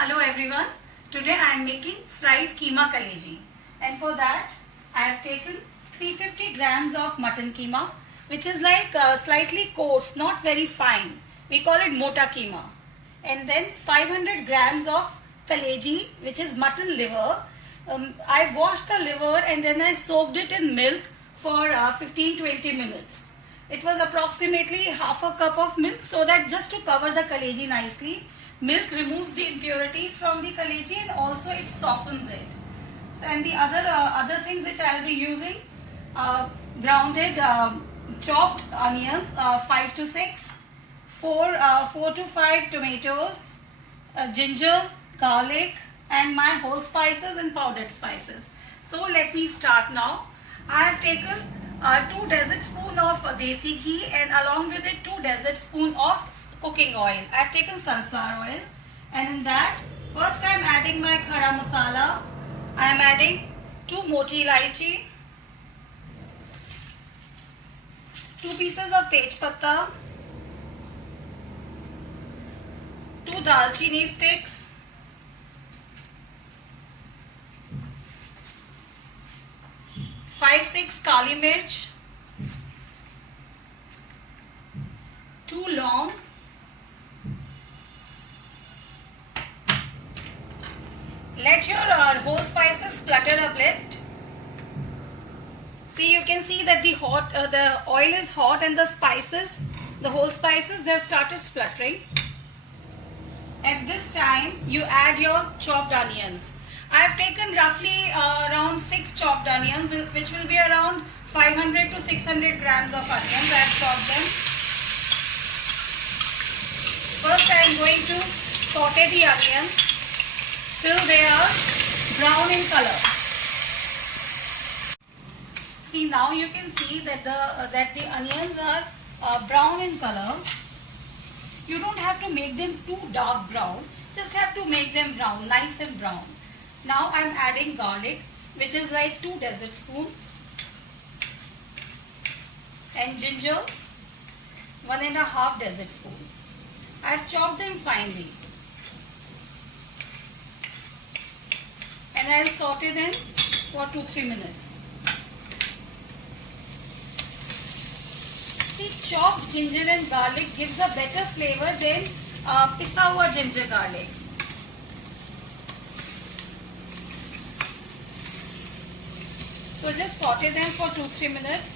Hello everyone. Today I am making fried keema kaleji, and for that I have taken 350 grams of mutton keema, which is like slightly coarse, not very fine. We call it mota keema. And then 500 grams of kaleji, which is mutton liver. I washed the liver and then I soaked it in milk for 15-20 minutes. It was approximately half a cup of milk, so that just to cover the kaleji nicely. Milk removes the impurities from the kaleji and also it softens it. So, and the other things which I will be using, grounded chopped onions, 5 to 6, 4 to 5 tomatoes, ginger, garlic, and my whole spices and powdered spices. So let me start now. I have taken 2 dessertspoons of desi ghee and along with it 2 dessertspoons of cooking oil. I have taken sunflower oil, and in that first I am adding my khara masala. I am adding 2 moti ilaichi, 2 pieces of tej patta, 2 dalchini sticks, 5-6 kali mirch, 2 long, let your whole spices splutter a bit. See, you can see that the oil is hot and the whole spices, they have started spluttering. At this time, you add your chopped onions. I have taken roughly around 6 chopped onions, which will be around 500 to 600 grams of onions. I have chopped them. First, I am going to saute the onions till they are brown in color. See, now you can see that the onions are brown in color. You don't have to make them too dark brown, just have to make them brown, nice and brown. Now I am adding garlic, which is like 2 dessertspoons, and ginger, 1.5 dessertspoons. I have chopped them finely. And I will saute them for 2-3 minutes. See, chopped ginger and garlic gives a better flavor than pisa hua ginger garlic. So just saute them for 2-3 minutes.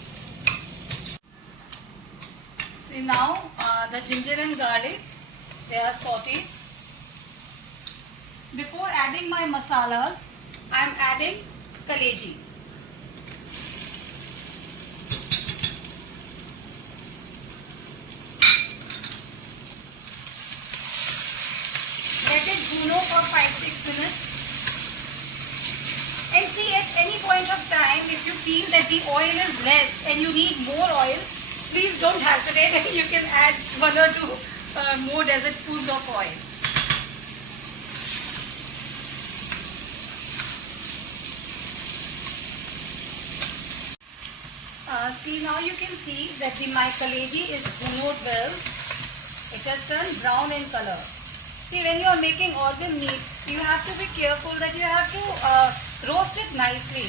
See, now the ginger and garlic, they are sauteed. Before adding my masalas, I am adding kaleji. Let it bhune for 5-6 minutes. And see, at any point of time, if you feel that the oil is less and you need more oil, please don't hesitate and you can add 1 or 2 more dessertspoons of oil. See, now you can see that my kaleji is bhuned well. It has turned brown in color. See, when you are making organ meat, you have to be careful that you have to roast it nicely.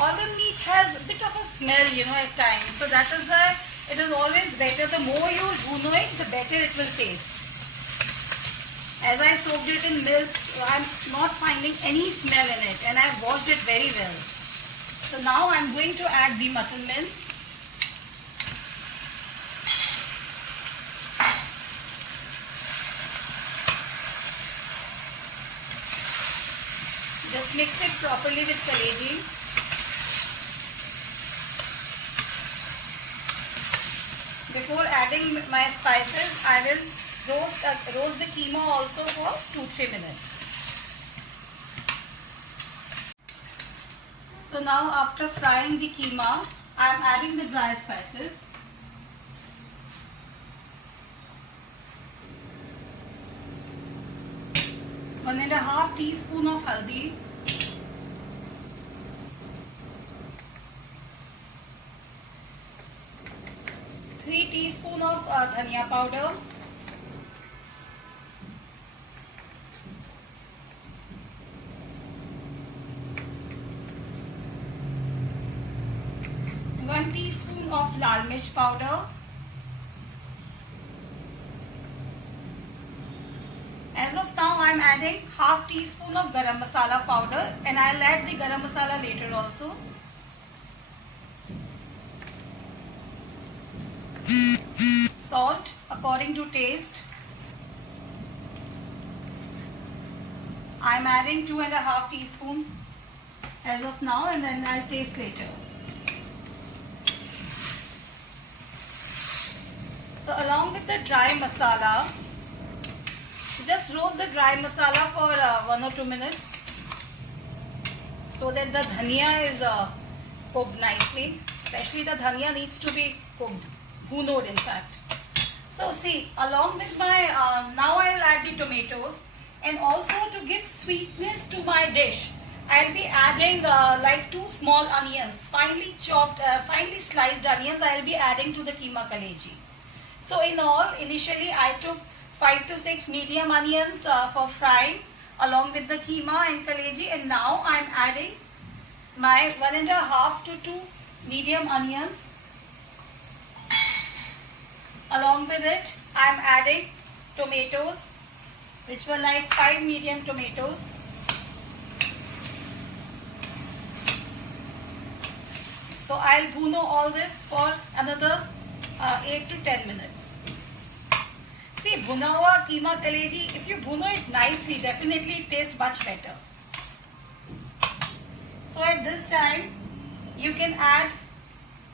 Organ meat has a bit of a smell, at times. So that is why it is always better. The more you bhune it, the better it will taste. As I soaked it in milk, I am not finding any smell in it, and I have washed it very well. So now I am going to add the mutton mince. Just mix it properly with kaleji. Before adding my spices, I will roast the keema also for 2-3 minutes. So now after frying the keema, I am adding the dry spices. One and a half teaspoon of haldi, 3 teaspoons of dhania powder, 1 teaspoon of lal mirch powder. As of now, I am adding half teaspoon of garam masala powder, and I will add the garam masala later also. Salt according to taste. I am adding 2.5 teaspoon as of now, and then I'll taste later. So along with the dry masala, just roast the dry masala for 1 or 2 minutes so that the dhania is cooked nicely. Especially the dhania needs to be cooked, bhunod in fact. So see, along with my, now I will add the tomatoes, and also to give sweetness to my dish, I will be adding like 2 small onions, finely chopped, finely sliced onions I will be adding to the keema kaleji. So in all, initially I took 5 to 6 medium onions for frying along with the keema and kaleji, and now I am adding my 1.5 to 2 medium onions. Along with it, I am adding tomatoes, which were like 5 medium tomatoes. So I'll bhuno all this for another 8 to 10 minutes. See, bhuna hua keema kaleji, if you bhuno it nicely, definitely it tastes much better. So at this time, you can add,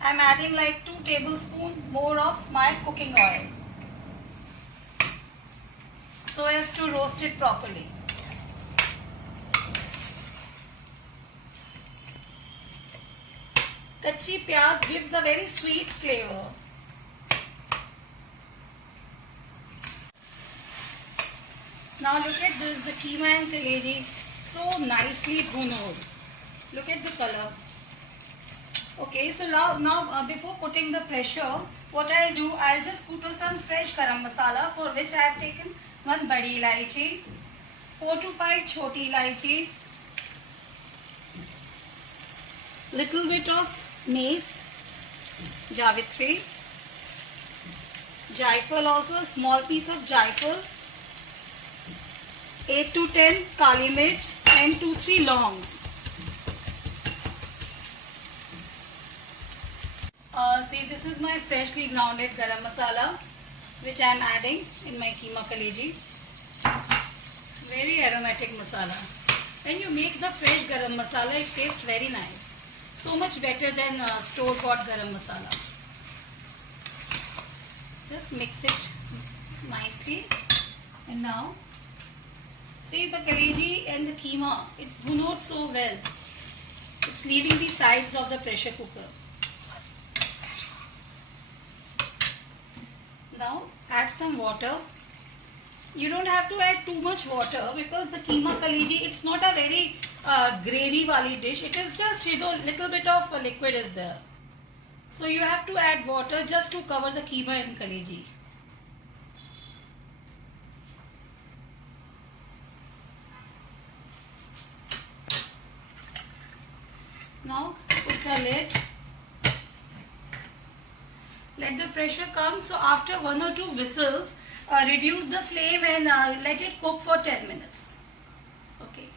I'm adding like 2 tablespoons more of my cooking oil, so as to roast it properly. Kachi pyaz gives a very sweet flavor. Now look at this, the keema and kaleji, so nicely bhunod. Look at the color. Okay, so now before putting the pressure, what I'll do, I'll just put some fresh garam masala, for which I have taken 1 badi ilaichi, 4 to 5 choti ilaichis, little bit of mace, javitri, jaifal also, a small piece of jaifal, 8 to 10 kali mirch, and 2-3 longs. See, this is my freshly grounded garam masala, which I am adding in my keema kaleji. Very aromatic masala. When you make the fresh garam masala, it tastes very nice. So much better than store-bought garam masala. Just mix it nicely. And now, see the kaleji and the keema, it's bhunod so well. It's leaving the sides of the pressure cooker. Now add some water. You don't have to add too much water, because the keema kaleji, it's not a very gravy wali dish. It is just, you know, little bit of liquid is there. So you have to add water just to cover the keema and kaleji. Now put the lid. Let the pressure come. So after 1 or 2 whistles, reduce the flame and let it cook for 10 minutes. Okay.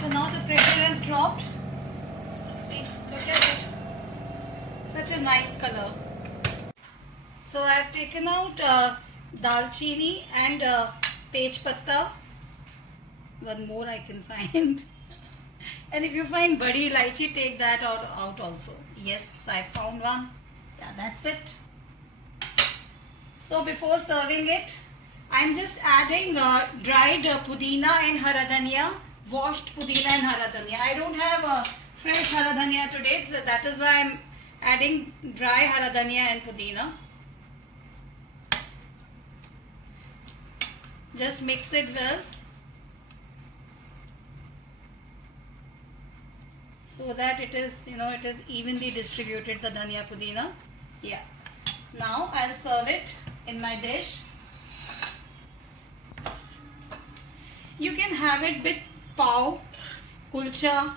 So now the pressure has dropped. See, look at it. Such a nice color. So I have taken out dalchini and tej patta. One more I can find. And if you find badi ilaichi, take that out also. Yes, I found one. Yeah, that's it. So before serving it, I'm just adding dried pudina and hara dhania, washed pudina and hara dhania. I don't have fresh hara dhania today, so that is why I'm adding dry hara dhania and pudina. Just mix it well, so that it is, you know, it is evenly distributed, the dhania pudina. Yeah. Now I'll serve it in my dish. You can have it with pav, kulcha,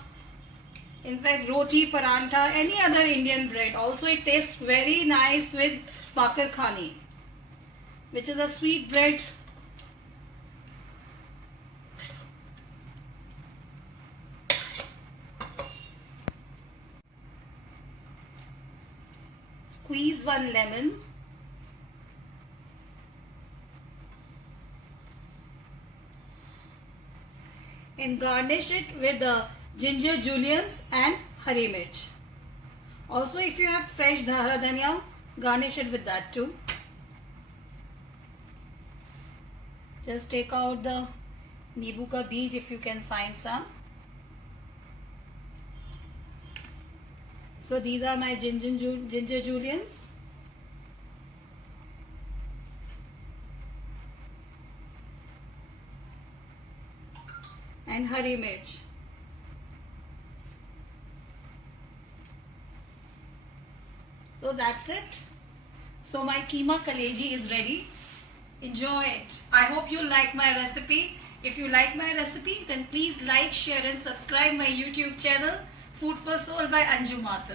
In fact, roti, parantha, any other Indian bread. Also, it tastes very nice with bakar khani, which is a sweet bread. Squeeze one lemon. And garnish it with ginger juliennes and hari mirch. Also, if you have fresh dhara dhania, garnish it with that too. Just take out the neebu ka beej if you can find some. So these are my ginger juliennes. And hari mirch. So that's it. So my keema kaleji is ready. Enjoy it. I hope you like my recipe. If you like my recipe, then please like, share and subscribe my YouTube channel, Food for Soul by Anju Mathur.